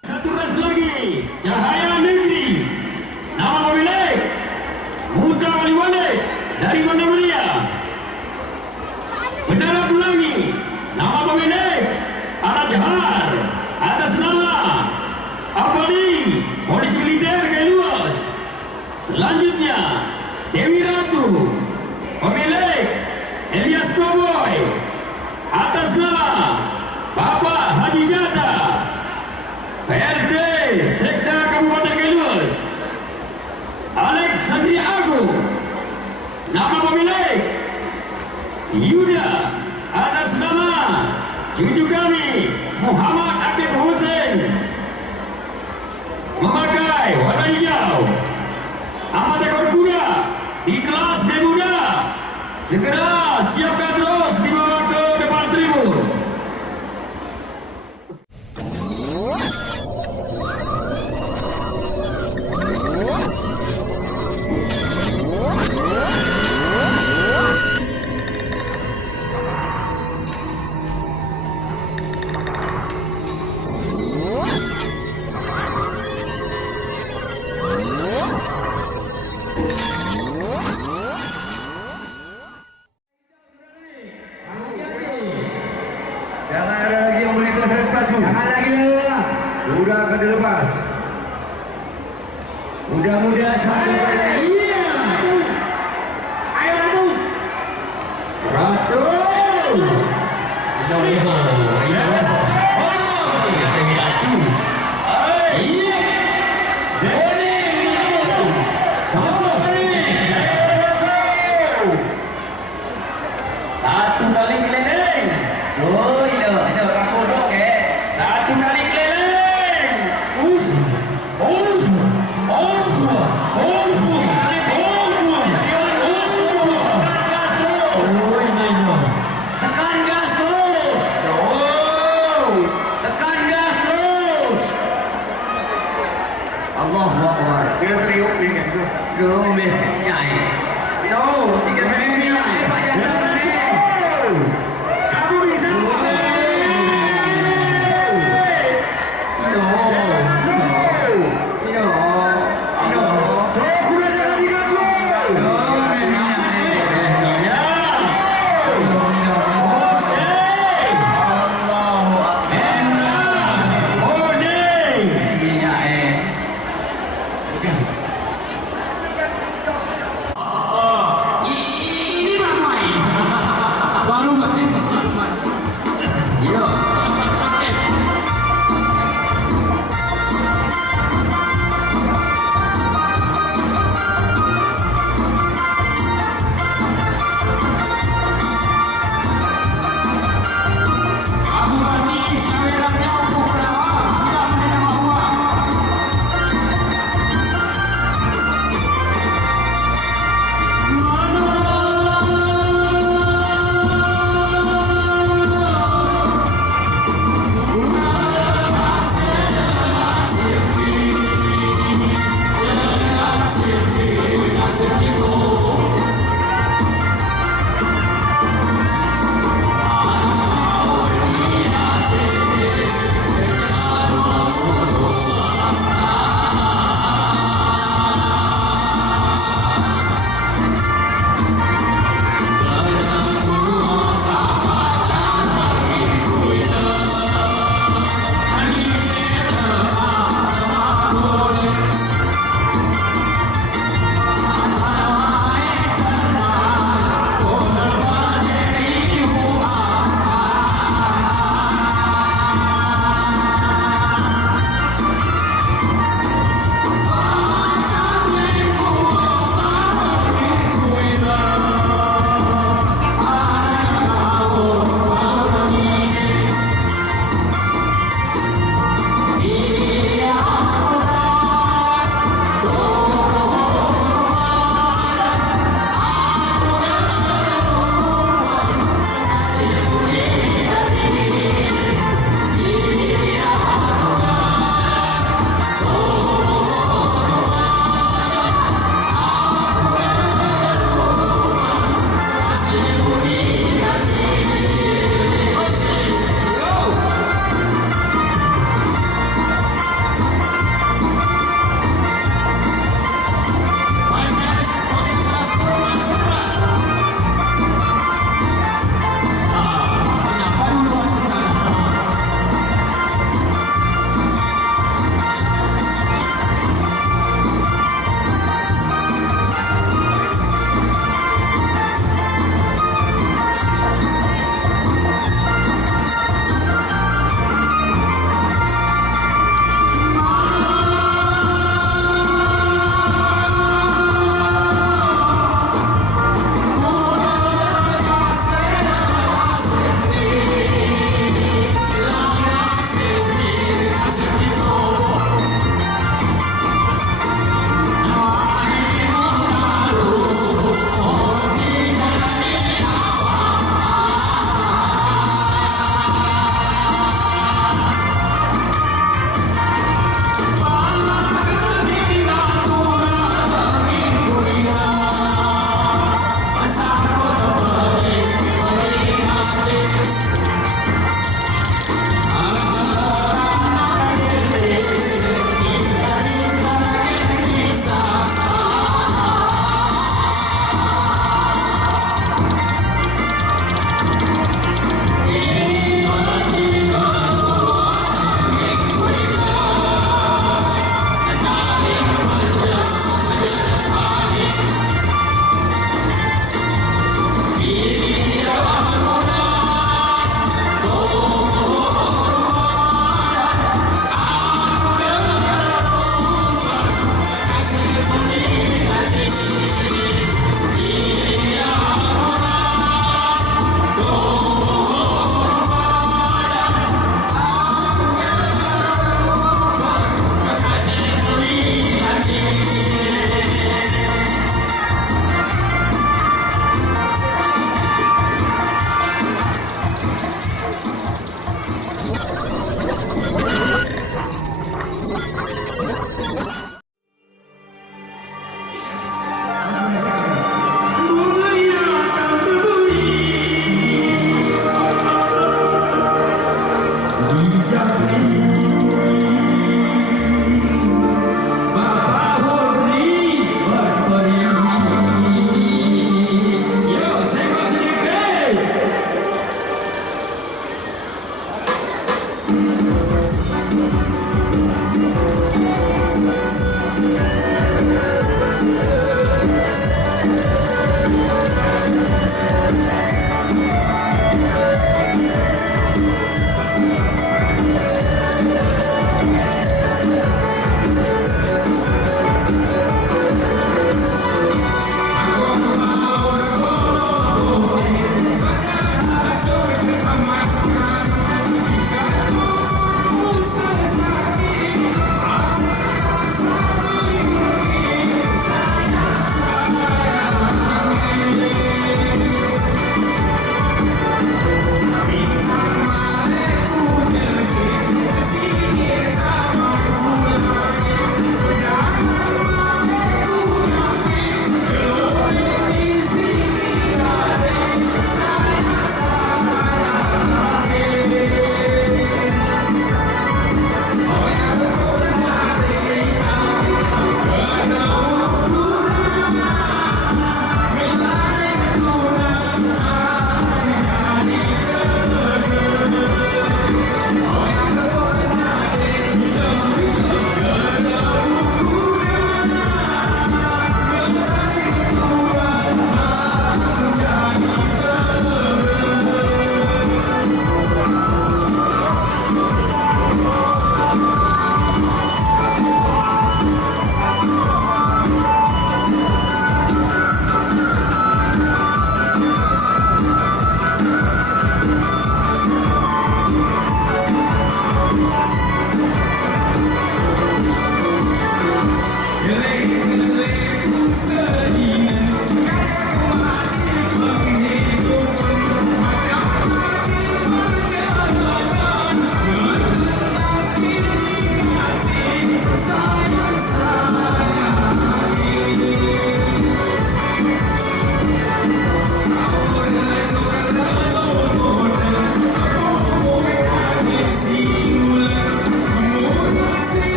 Satu ras lagi, Cahaya Negeri. Nama pemilik Muta Wali-Wali dari Bandar Mulia. Bendera Pelangi. Nama pemilik Arah Jahar atas nama Abadi Polisi Militer Keluas. Selanjutnya Dewi Ratu, pemilik Elias Koboy atas nama Bapak Haji Jata, PRT Sekda Kabupaten Keluas. Alex Sandri Agung, nama pemilik Yuda atas nama cucu kami Muhammad Akib Hussein, memakai warna hijau. Amat ekor kuda di kelas Demuda segera siapkan terus dibawa ke depan tribun. Jangan ada lagi yang berita saya pelaju. Jangan lagi lah. Sudah akan dilepas. Mudah-mudahan satu kali. Iya. Ayo Ratu. Ratu. Satu kali keliling. Oh, ini Ratu dok Satu kali keliling. Us. Us. Us. Us. Oh, ini. Tekan gas terus. Oh. Tekan gas terus. Allahu Akbar. Dia teriuk ni kan tu. Gomeh nyai. No, 3 minit ni. Pak Jantan. Kamu bisa.